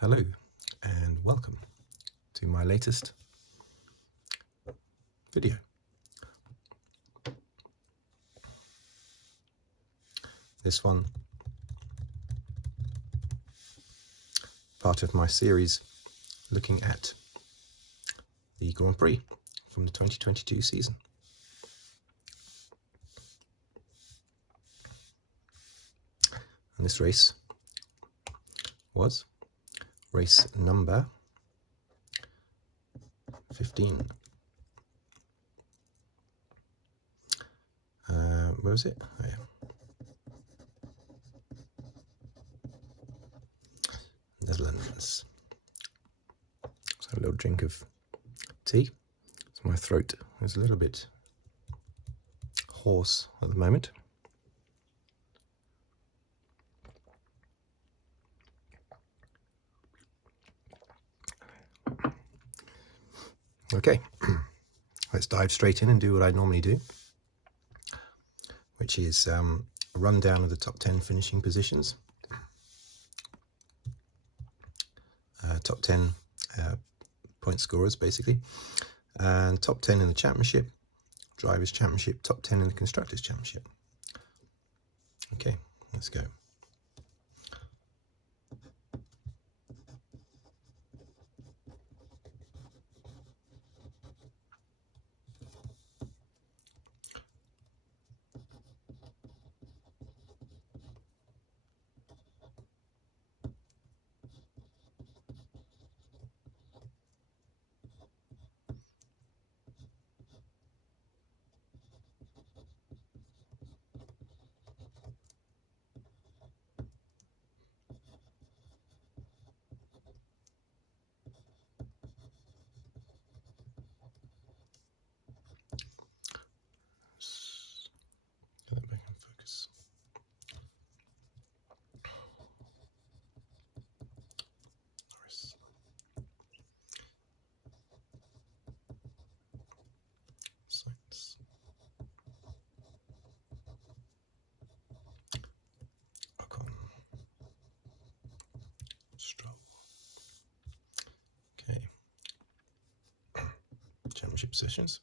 Hello and welcome to my latest video. This one, part of my series looking at the Grand Prix from the 2022 season. And this race was race number 15. Where was it? Oh, yeah. Netherlands. Let's have a little drink of tea. So my throat is a little bit hoarse at the moment. Okay, let's dive straight in and do what I normally do, which is a rundown of the top 10 finishing positions, top 10 point scorers basically, and top 10 in the championship, drivers championship, top 10 in the constructors championship. Okay, let's go. Get that back in focus. Norris. Sainz. Ocon. Stroll. Okay. Championship sessions.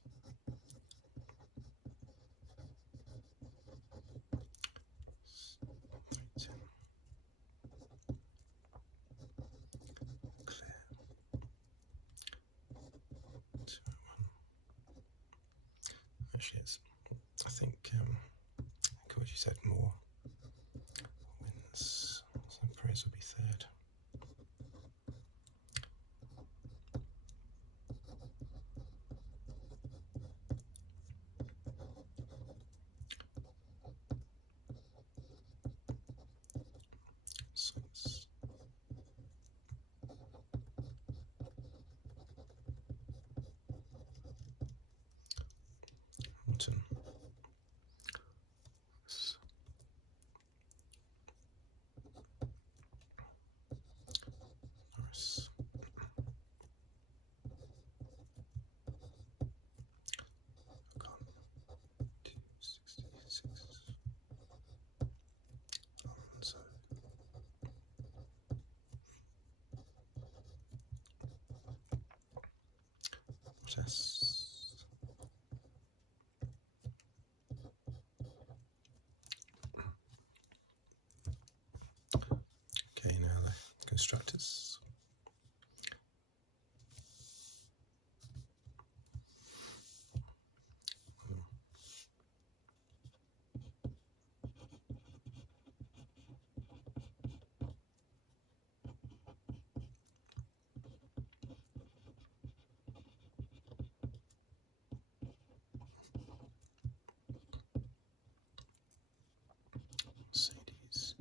Actually, I think what you said, more wins. So Perez will be third. Sainz. Hamilton. Norris. Ocon. 266. Alonso. Perez. Okay, now the constructors. Mercedes.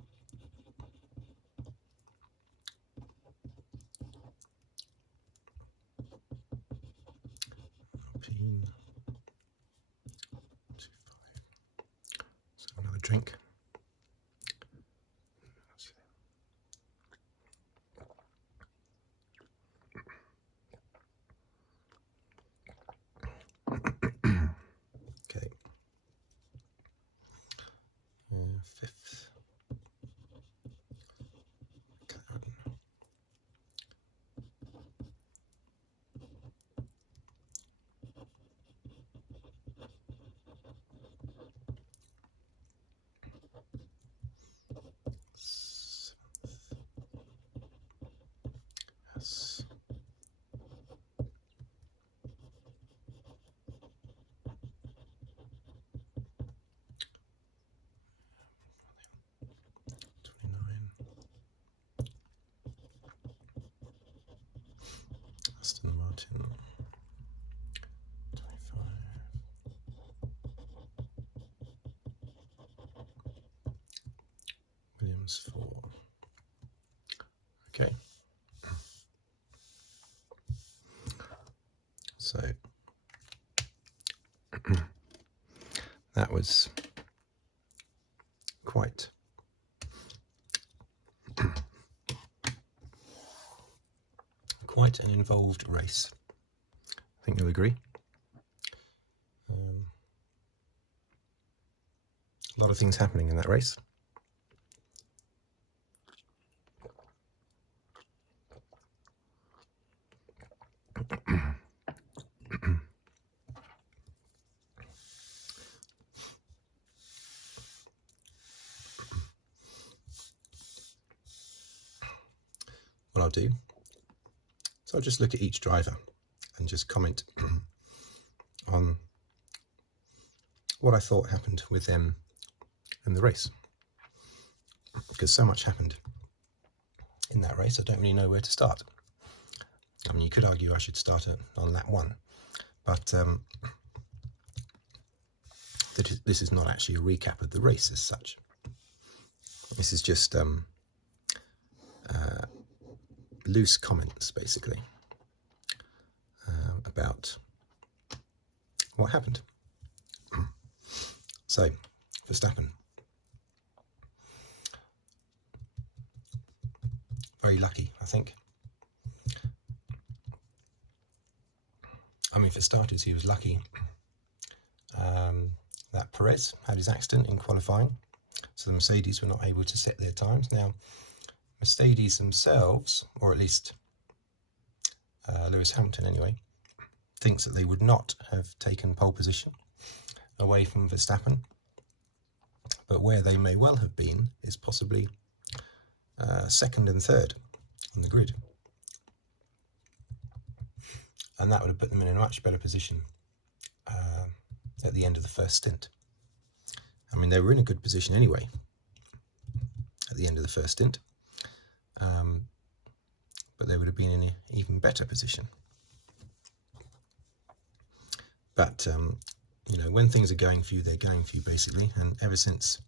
Alpine. 2-5. So another drink. Okay. Fifth. McLaren. Martin 25. Williams 4. Okay. So that was quite an involved race. I think you'll agree. A lot of things happening in that race. What I'll do, so I'll just look at each driver and just comment on what I thought happened with them in the race, because so much happened in that race I don't really know where to start. I mean, you could argue I should start on lap 1, but this is not actually a recap of the race as such. This is just loose comments, basically, about what happened. So, Verstappen, very lucky, I think. I mean, for starters, he was lucky that Perez had his accident in qualifying, so the Mercedes were not able to set their times. Now, Mercedes themselves, or at least Lewis Hamilton anyway, thinks that they would not have taken pole position away from Verstappen, but where they may well have been is possibly second and third on the grid, and that would have put them in a much better position at the end of the first stint. I mean, they were in a good position anyway at the end of the first stint, but they would have been in an even better position. But you know, when things are going for you, they're going for you, basically. And ever since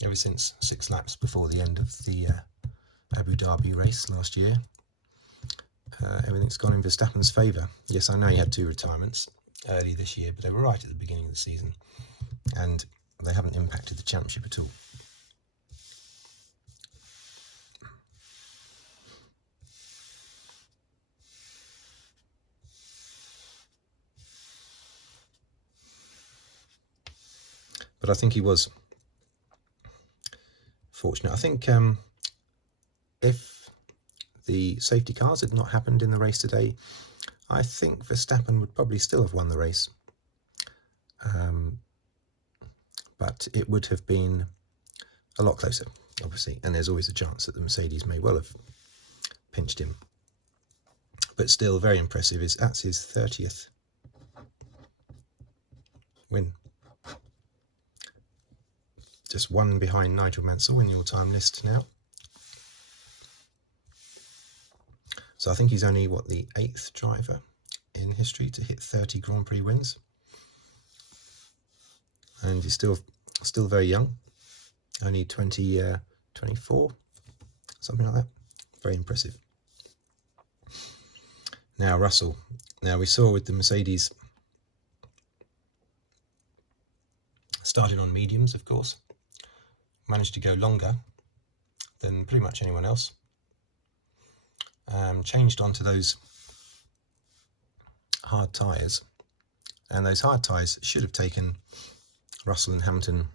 6 laps before the end of the Abu Dhabi race last year, everything's gone in Verstappen's favour. Yes, I know he had 2 retirements early this year, but they were right at the beginning of the season, and they haven't impacted the championship at all. But I think he was fortunate. I think if the safety cars had not happened in the race today, I think Verstappen would probably still have won the race. But it would have been a lot closer, obviously, and there's always a chance that the Mercedes may well have pinched him. But still, very impressive. That's his 30th win. Just 1 behind Nigel Mansell in the all-time list now. So I think he's only, the 8th driver in history to hit 30 Grand Prix wins. And he's still very young, only 24, something like that. Very impressive. Now Russell. Now we saw with the Mercedes, started on mediums, of course, managed to go longer than pretty much anyone else. Changed onto those hard tyres, and those hard tyres should have taken Russell and Hamilton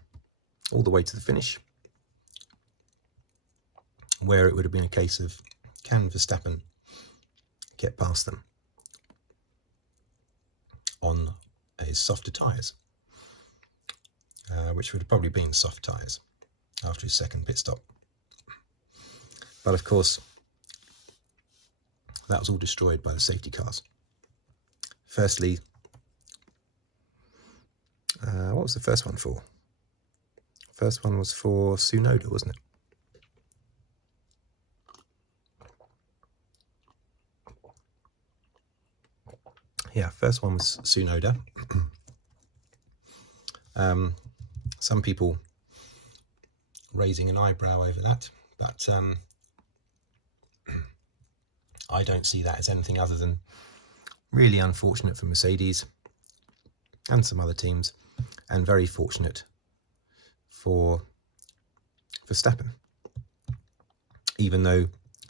all the way to the finish, where it would have been a case of, can Verstappen get past them on his softer tyres, which would have probably been soft tyres after his second pit stop. But of course, that was all destroyed by the safety cars. Firstly, what was the first one for? First one was for Tsunoda, wasn't it? Yeah, first one was Tsunoda. Some people raising an eyebrow over that, but I don't see that as anything other than really unfortunate for Mercedes and some other teams, and very fortunate for Verstappen, even though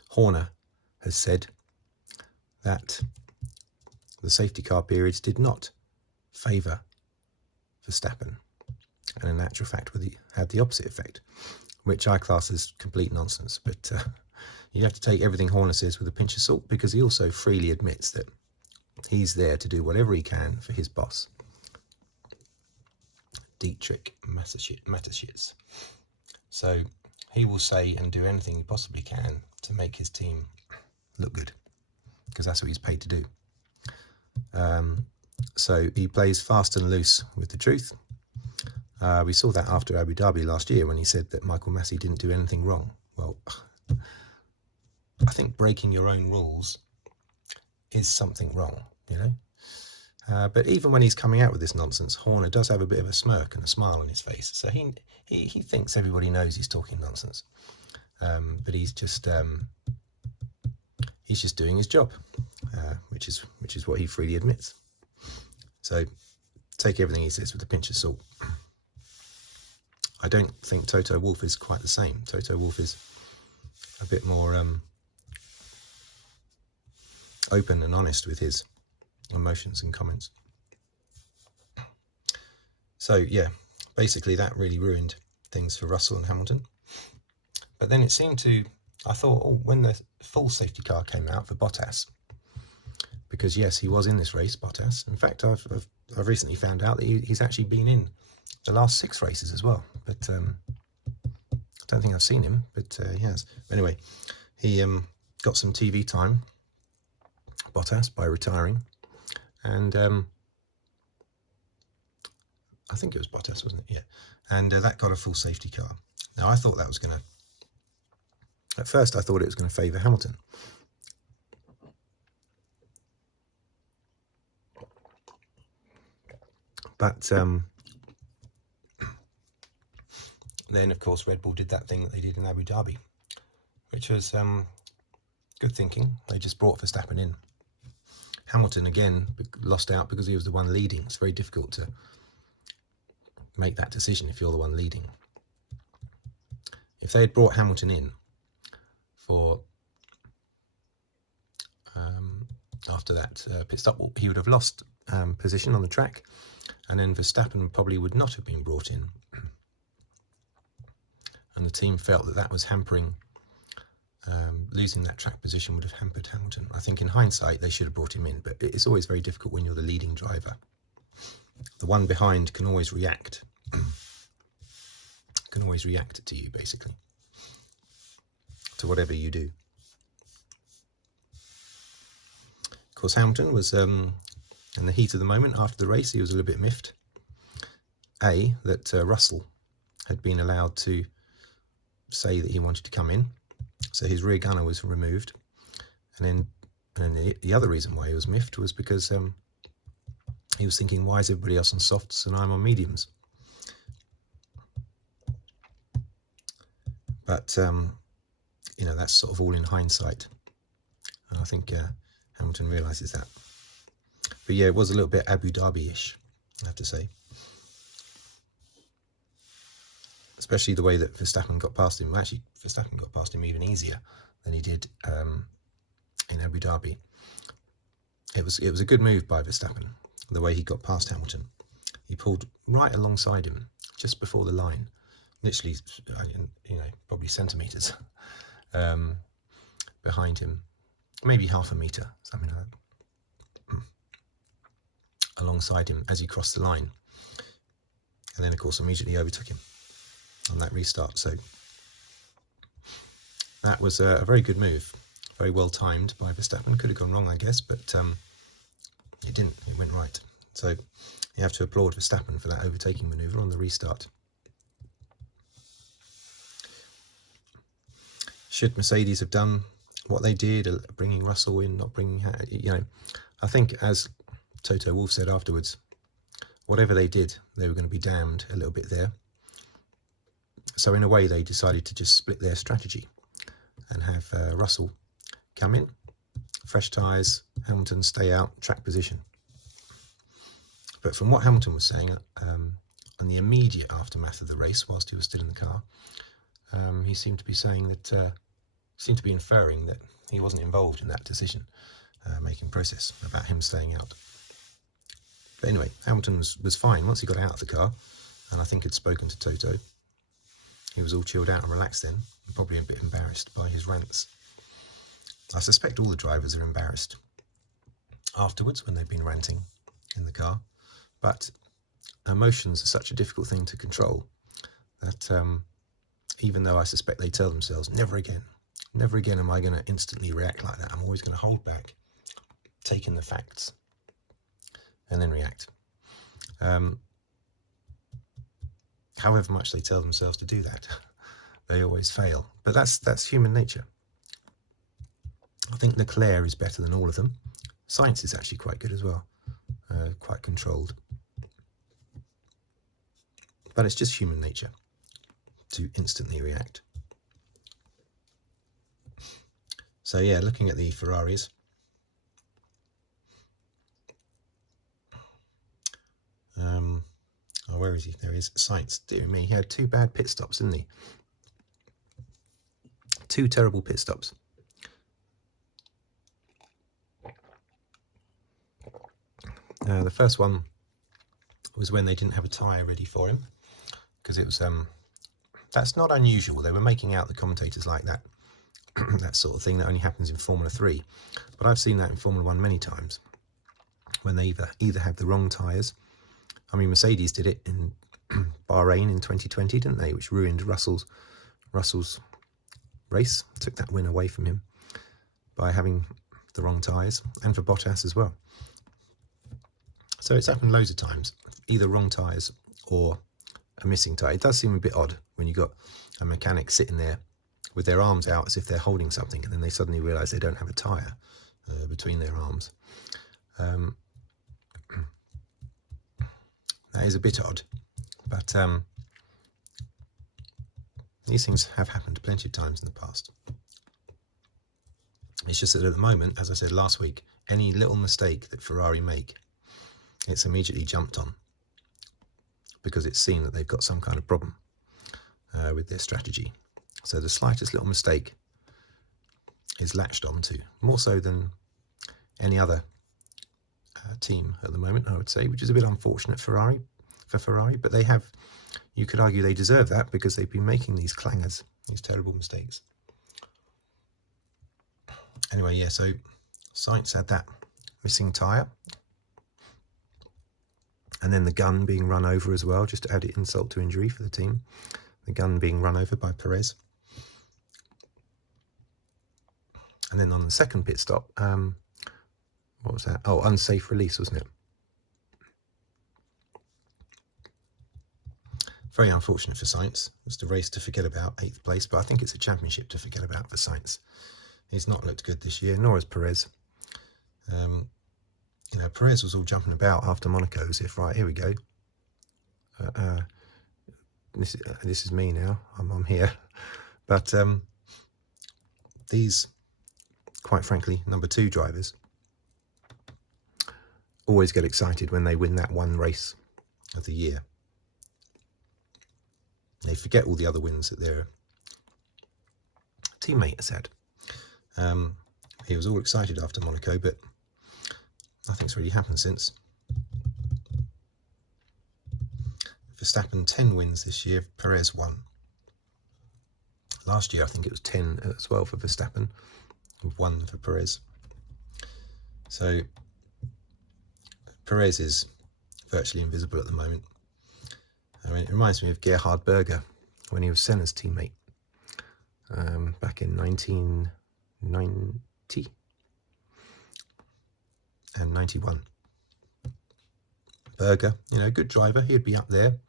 Horner has said that the safety car periods did not favour Verstappen, and in actual fact had the opposite effect, which I class as complete nonsense. But you have to take everything Horner says with a pinch of salt, because he also freely admits that he's there to do whatever he can for his boss, Dietrich Mateschitz. So he will say and do anything he possibly can to make his team look good, because that's what he's paid to do. So he plays fast and loose with the truth. We saw that after Abu Dhabi last year when he said that Michael Massey didn't do anything wrong. Well, I think breaking your own rules is something wrong, you know. But even when he's coming out with this nonsense, Horner does have a bit of a smirk and a smile on his face. So he thinks everybody knows he's talking nonsense. But he's just doing his job, which is what he freely admits. So take everything he says with a pinch of salt. I don't think Toto Wolff is quite the same. Toto Wolff is a bit more open and honest with his emotions and comments. So yeah, basically that really ruined things for Russell and Hamilton. But then it seemed to, I thought, when the full safety car came out for Bottas, because yes, he was in this race, Bottas. In fact, I've recently found out that he's actually been in the last 6 races as well. But I don't think I've seen him, but he has. Anyway, he got some TV time, Bottas, by retiring, and I think it was Bottas, wasn't it? Yeah, and that got a full safety car. Now I thought that was going to, at first I thought it was going to favour Hamilton. But then, of course, Red Bull did that thing that they did in Abu Dhabi, which was good thinking. They just brought Verstappen in. Hamilton, again, lost out because he was the one leading. It's very difficult to make that decision if you're the one leading. If they had brought Hamilton in for after that pit stop, he would have lost position on the track, and then Verstappen probably would not have been brought in. And the team felt that was hampering, losing that track position would have hampered Hamilton. I think in hindsight they should have brought him in, but it's always very difficult when you're the leading driver. The one behind can always react, to you, basically, to whatever you do. Of course, Hamilton was in the heat of the moment after the race. He was a little bit miffed. That Russell had been allowed to say that he wanted to come in, so his rear gunner was removed, and then the other reason why he was miffed was because he was thinking, why is everybody else on softs and I'm on mediums? But you know, that's sort of all in hindsight, and I think Hamilton realises that. But yeah, it was a little bit Abu Dhabi-ish, I have to say. Especially the way that Verstappen got past him. Actually, Verstappen got past him even easier than he did in Abu Dhabi. It was a good move by Verstappen, the way he got past Hamilton. He pulled right alongside him, just before the line, literally, you know, probably centimetres behind him, maybe half a metre, something like that, alongside him as he crossed the line. And then, of course, immediately overtook him on that restart. So that was a very good move, very well timed by Verstappen. Could have gone wrong, I guess, but it didn't. It went right. So you have to applaud Verstappen for that overtaking manoeuvre on the restart. Should Mercedes have done what they did, bringing Russell in, not bringing, you know, I think as Toto Wolff said afterwards, whatever they did, they were going to be damned a little bit there. So in a way, they decided to just split their strategy and have Russell come in, fresh tyres, Hamilton stay out, track position. But from what Hamilton was saying, on the immediate aftermath of the race, whilst he was still in the car, he seemed to be saying that, seemed to be inferring that he wasn't involved in that decision making process about him staying out. But anyway, Hamilton was fine once he got out of the car, and I think had spoken to Toto. He was all chilled out and relaxed then, probably a bit embarrassed by his rants. I suspect all the drivers are embarrassed afterwards when they've been ranting in the car, but emotions are such a difficult thing to control that even though I suspect they tell themselves, never again am I going to instantly react like that. I'm always going to hold back, take in the facts, and then react. However much they tell themselves to do that, they always fail. But that's human nature. I think Leclerc is better than all of them. Sainz is actually quite good as well, quite controlled. But it's just human nature to instantly react. So yeah, looking at the Ferraris, oh, where is he? There he is. Sainz. Dear me, he had 2 bad pit stops, didn't he? 2 terrible pit stops. The first one was when they didn't have a tyre ready for him, because it was that's not unusual. They were making out the commentators like that. That sort of thing that only happens in Formula 3, but I've seen that in Formula 1 many times, when they either have the wrong tyres. I mean, Mercedes did it in Bahrain in 2020, didn't they, which ruined Russell's race, took that win away from him by having the wrong tyres, and for Bottas as well. So it's happened loads of times, either wrong tyres or a missing tyre. It does seem a bit odd when you've got a mechanic sitting there with their arms out as if they're holding something, and then they suddenly realise they don't have a tyre between their arms. That is a bit odd, but these things have happened plenty of times in the past. It's just that at the moment, as I said last week, any little mistake that Ferrari make, it's immediately jumped on, because it's seen that they've got some kind of problem with their strategy. So the slightest little mistake is latched onto, more so than any other team at the moment, I would say, which is a bit unfortunate for Ferrari, but they have, you could argue they deserve that, because they've been making these clangers, these terrible mistakes. Anyway, yeah, so Sainz had that missing tyre, and then the gun being run over as well, just to add insult to injury for the team. The gun being run over by Perez. And then on the second pit stop, what was that? Oh, unsafe release, wasn't it? Very unfortunate for Sainz. It's the race to forget about, 8th place, but I think it's a championship to forget about for Sainz. He's not looked good this year, nor has Perez. You know, Perez was all jumping about after Monaco as if, right, here we go. This is me now. I'm here. But these, quite frankly, number 2 drivers always get excited when they win that one race of the year. They forget all the other wins that their teammate has had. He was all excited after Monaco, but nothing's really happened since. Verstappen 10 wins this year, Perez 1. Last year I think it was 10 as well for Verstappen, and 1 for Perez. So Perez is virtually invisible at the moment. I mean, it reminds me of Gerhard Berger when he was Senna's teammate back in 1990 and 91. Berger, you know, good driver. He'd be up there.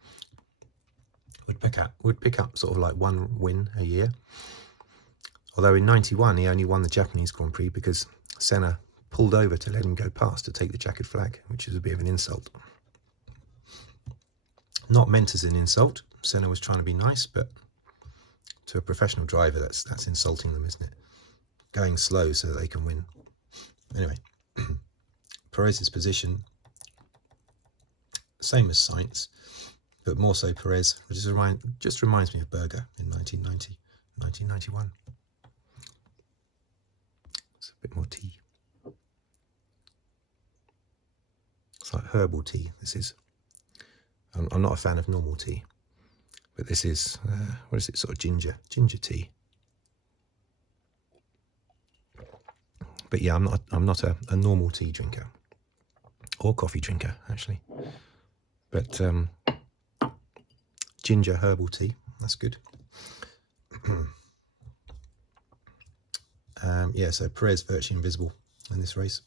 Would pick up sort of like 1 win a year. Although in 91 he only won the Japanese Grand Prix because Senna pulled over to let him go past to take the checkered flag, which is a bit of an insult. Not meant as an insult. Senna was trying to be nice, but to a professional driver, that's insulting them, isn't it? Going slow so that they can win. Anyway, Perez's position, same as Sainz, but more so Perez, which just reminds me of Berger in 1990, 1991. It's a bit more tea. It's like herbal tea, this is. I'm not a fan of normal tea, but this is, what is it, sort of ginger tea. But yeah, I'm not a normal tea drinker, or coffee drinker, actually. But ginger herbal tea, that's good. Yeah, so Perez virtually invisible in this race.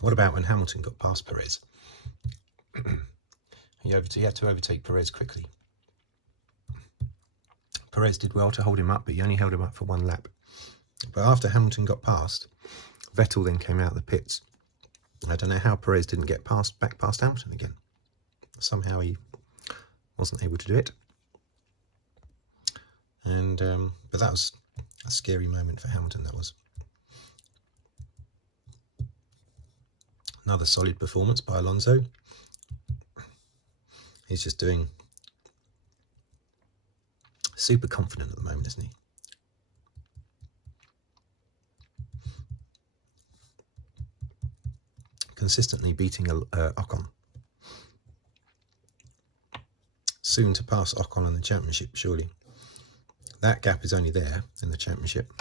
What about when Hamilton got past Perez? He had to overtake Perez quickly. Perez did well to hold him up, but he only held him up for one lap. But after Hamilton got past, Vettel then came out of the pits. I don't know how Perez didn't get back past Hamilton again. Somehow he wasn't able to do it. And but that was a scary moment for Hamilton, that was. Another solid performance by Alonso. He's just doing super confident at the moment, isn't he? Consistently beating Ocon. Soon to pass Ocon in the championship, surely. That gap is only there in the championship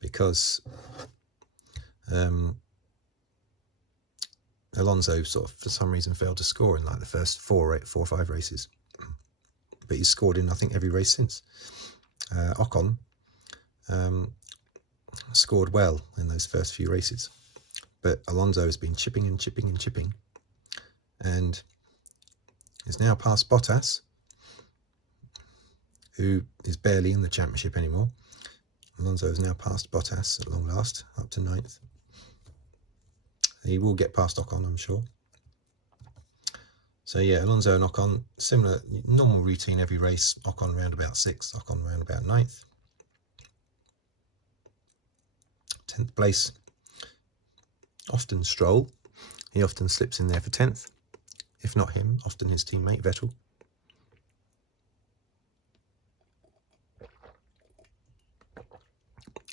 because Alonso sort of, for some reason, failed to score in like the first four or five races. But he's scored in, I think, every race since. Ocon scored well in those first few races. But Alonso has been chipping and is now past Bottas, who is barely in the championship anymore. Alonso is now past Bottas at long last, up to 9th. He will get past Ocon, I'm sure. So yeah, Alonso and Ocon, similar, normal routine every race. Ocon around about 6th, Ocon around about 9th. 10th place, often Stroll. He often slips in there for 10th. If not him, often his teammate Vettel.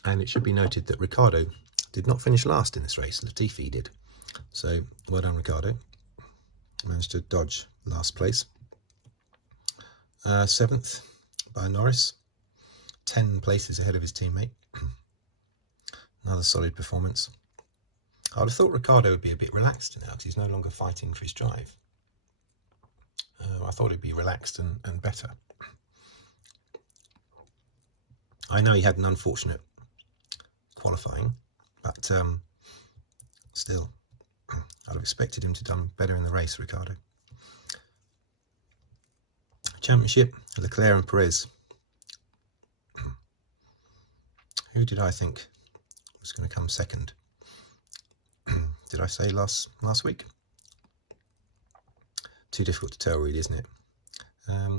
And it should be noted that Ricciardo did not finish last in this race. Latifi did. So well done, Ricciardo. Managed to dodge last place. 7th by Norris. 10 places ahead of his teammate. Another solid performance. I would have thought Ricciardo would be a bit relaxed now because he's no longer fighting for his drive. I thought he'd be relaxed and better. I know he had an unfortunate qualifying, but still, I'd have expected him to have done better in the race, Ricciardo. Championship, Leclerc and Perez. Who did I think was going to come second? Did I say last week? Too difficult to tell, really, isn't it? I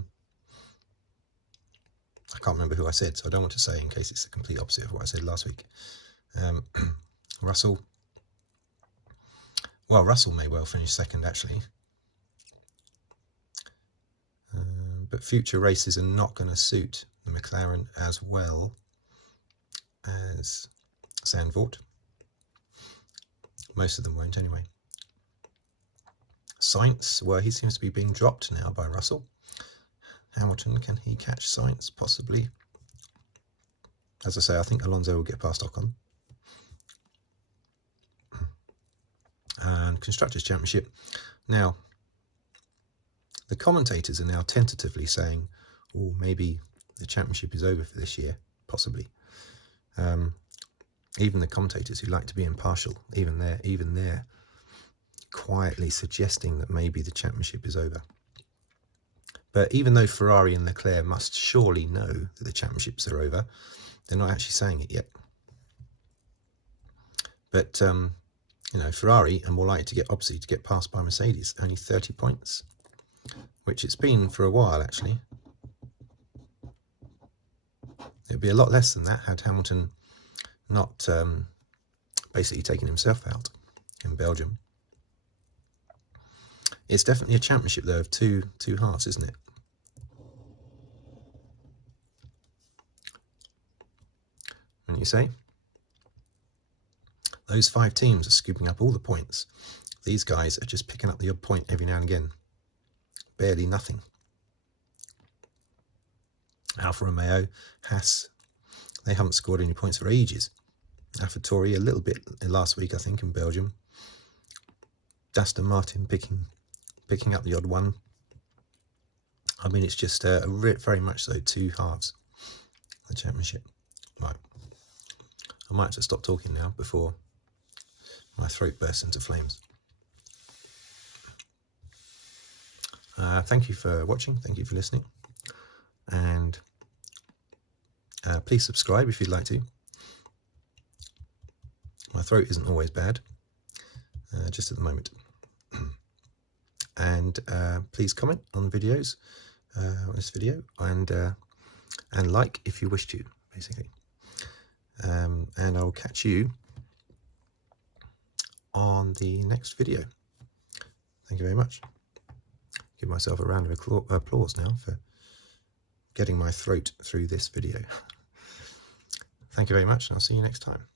can't remember who I said, so I don't want to say in case it's the complete opposite of what I said last week. Russell. Well, Russell may well finish second, actually. But future races are not going to suit the McLaren as well as Zandvoort. Most of them won't, anyway. Sainz, well, he seems to be being dropped now by Russell. Hamilton, can he catch Sainz? Possibly. As I say, I think Alonso will get past Ocon. And Constructors' Championship. Now, the commentators are now tentatively saying, oh, maybe the championship is over for this year, possibly. Even the commentators who like to be impartial, even they're quietly suggesting that maybe the championship is over. But even though Ferrari and Leclerc must surely know that the championships are over, they're not actually saying it yet. But you know, Ferrari are more likely to get, obviously, to get passed by Mercedes. Only 30 points, which it's been for a while actually. It'd be a lot less than that had Hamilton not basically taken himself out in Belgium. It's definitely a championship though of two halves, isn't it? Wouldn't you say? Those 5 teams are scooping up all the points. These guys are just picking up the odd point every now and again. Barely nothing. Alfa Romeo, Haas, they haven't scored any points for ages. AlphaTauri a little bit last week, I think, in Belgium. Aston Martin picking up the odd one. I mean, it's just very much so 2 halves, the championship. Right, I might have to stop talking now before my throat bursts into flames. Thank you for watching, thank you for listening, and please subscribe if you'd like to. My throat isn't always bad, just at the moment. And please comment on the videos, on this video, and like if you wish to, basically. And I'll catch you on the next video. Thank you very much. Give myself a round of applause now for getting my throat through this video. Thank you very much, and I'll see you next time.